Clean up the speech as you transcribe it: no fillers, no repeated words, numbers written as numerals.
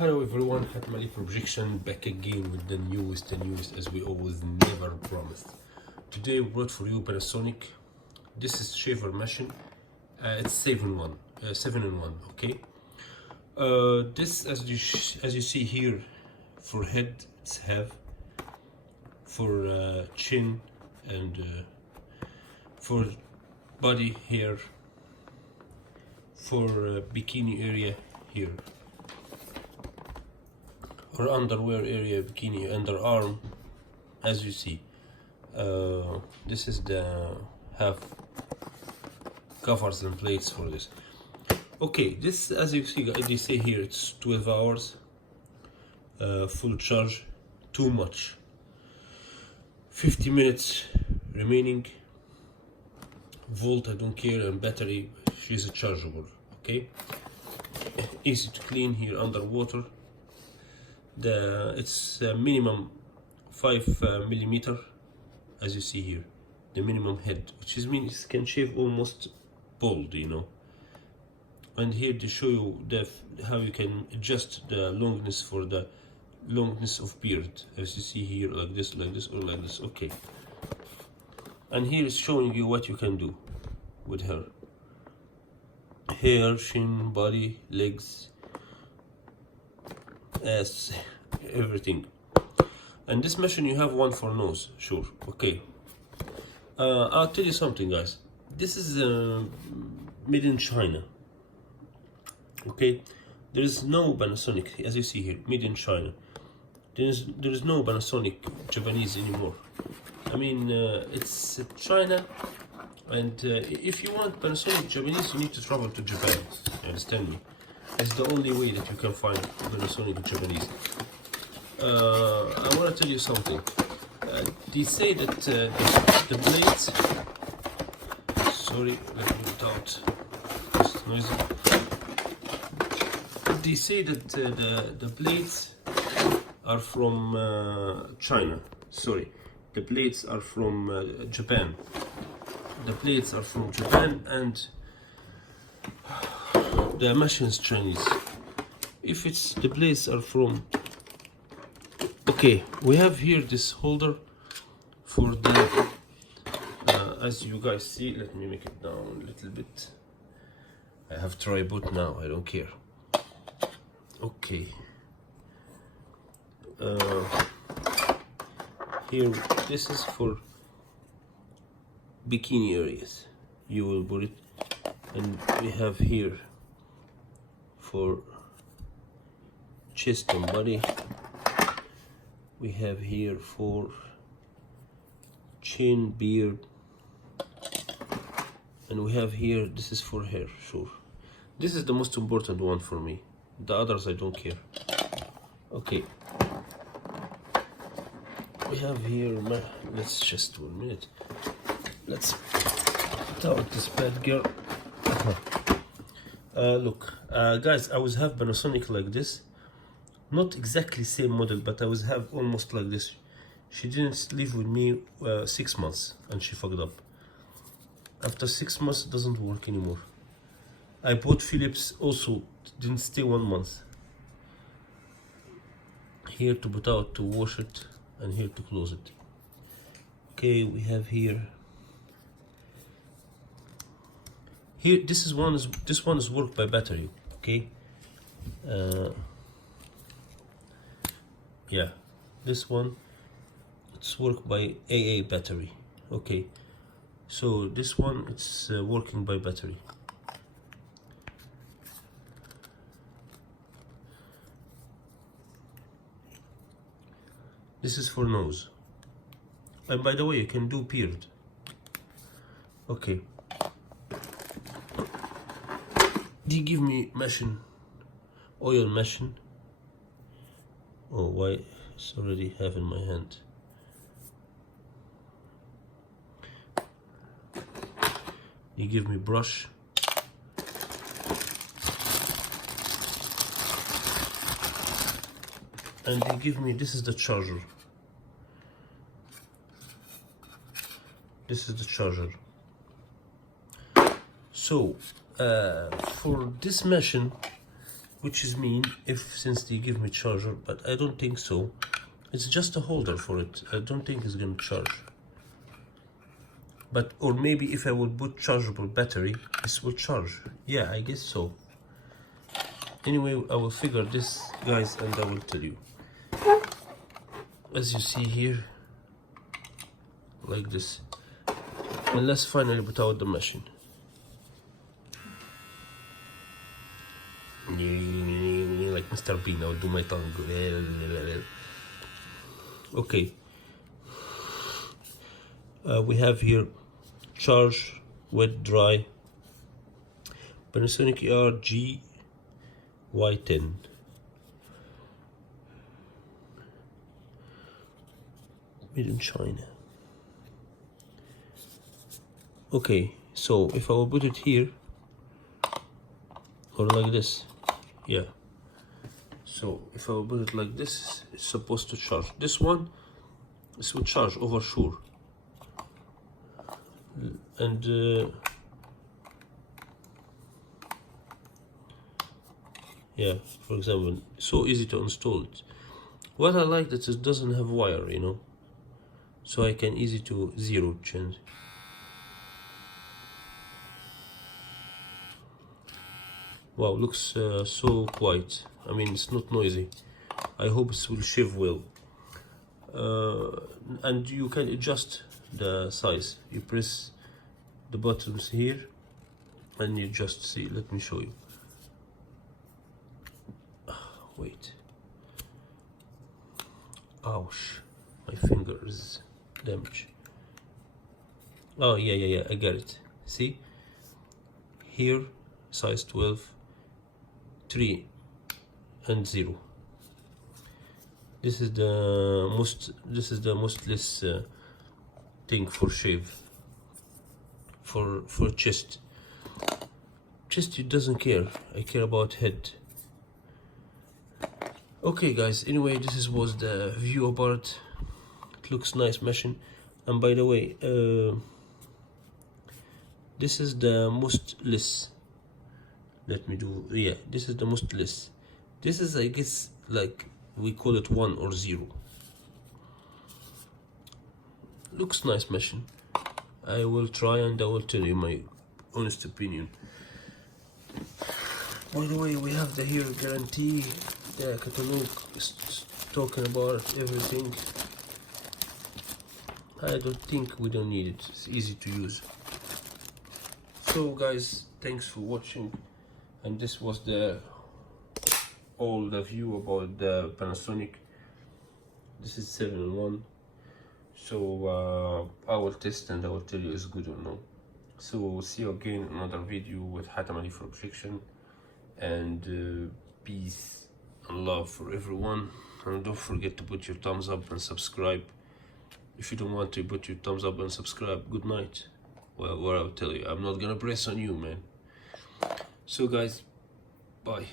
Hello everyone, Hatem for Objection, back again with the newest as we always never promised. Today we brought for you Panasonic. This is shaver machine. It's 7-in-1, okay. This as you see here, for head it's have, for chin and for body hair, for bikini area here, or underwear area, bikini, underarm, as you see. This is the have covers and plates for this. Okay, this as you see, they say here it's 12 hours full charge, too much, 50 minutes remaining, volt I don't care, and battery she's chargeable. Okay, easy to clean here underwater. It's minimum 5 millimeter, as you see here, the minimum head, which means it can shave almost bald, you know. And here to show you how you can adjust the longness for the longness of beard, as you see here, like this, or like this. Okay, and here is showing you what you can do with her hair, chin, body, legs, ass, everything. And this machine you have one for nose, sure. Okay, I'll tell you something, guys. This is made in China. Okay, there is no Panasonic, as you see here, made in China. There is no Panasonic Japanese anymore. I mean, it's China, and if you want Panasonic Japanese, you need to travel to Japan. You understand me? It's the only way that you can find Panasonic Japanese. I want to tell you something. They say that the blades. Sorry, let me get out. It's noisy. They say that the blades are from China. Sorry, the blades are from Japan. The blades are from Japan, and the machine is Chinese. If it's the blades are from, okay, we have here this holder for the as you guys see. Let me make it down a little bit. I have tripod now, I don't care. Okay, here this is for bikini areas, you will put it, and we have here for chest and body, we have here for chin, beard, and we have here, this is for hair, sure. This is the most important one for me, the others I don't care. Okay, we have here, let's just 1 minute, let's put out this bad girl. Look, guys, I always have Panasonic like this, not exactly same model, but I always have almost like this. She didn't live with me 6 months, and she fucked up. After 6 months, it doesn't work anymore. I bought Philips, also didn't stay 1 month. Here to put out, to wash it, and here to close it. Okay, we have here. Here, this one is worked by battery. Okay. Yeah, this one it's worked by AA battery. Okay, so this one it's working by battery. This is for nose, and by the way, you can do beard. Okay, they give me machine, oil machine. Oh, why it's already have in my hand. They give me brush, and they give me, this is the charger. This is the charger. So for this machine, which is mean if since they give me charger, but I don't think so. It's just a holder for it. I don't think it's gonna charge. But or maybe if I will put chargeable battery, this will charge. Yeah, I guess so. Anyway, I will figure this, guys, and I will tell you. As you see here, like this. And let's finally put out the machine. Like Mr. Bean, I'll do my tongue. Okay. We have here charge, wet, dry, Panasonic ER-GY10. Made in China. Okay, so if I will put it here or like this, yeah. So if I will put it like this, it's supposed to charge. This will charge over sure. And yeah, for example, so easy to install it. What I like that it doesn't have wire, you know, so I can easy to zero change. Wow, looks so quiet. I mean, it's not noisy. I hope it will shave well. And you can adjust the size. You press the buttons here and you just see. Let me show you. Wait. Ouch, my finger is damaged. Oh yeah, I got it. See here, size 12, 3 and 0. This is the mostless thing for shave, for chest. It doesn't care. I care about head. Okay, guys. Anyway, this was the view about. It looks nice machine. And by the way, this is the mostless. Let me do. Yeah, this is the mostless. This is, I guess, like we call it 1 or 0. Looks nice machine. I will try and I will tell you my honest opinion. By the way, we have the here guarantee. The catalog is talking about everything. I don't think we don't need it. It's easy to use. So guys, thanks for watching. And this was all the view about the Panasonic. This is 7-in-1. So I will test and I will tell you it's good or no. So see you again in another video with Hatem for Objection. And peace and love for everyone. And don't forget to put your thumbs up and subscribe. If you don't want to put your thumbs up and subscribe, good night. Well, what I'll tell you, I'm not gonna press on you, man. So guys, bye.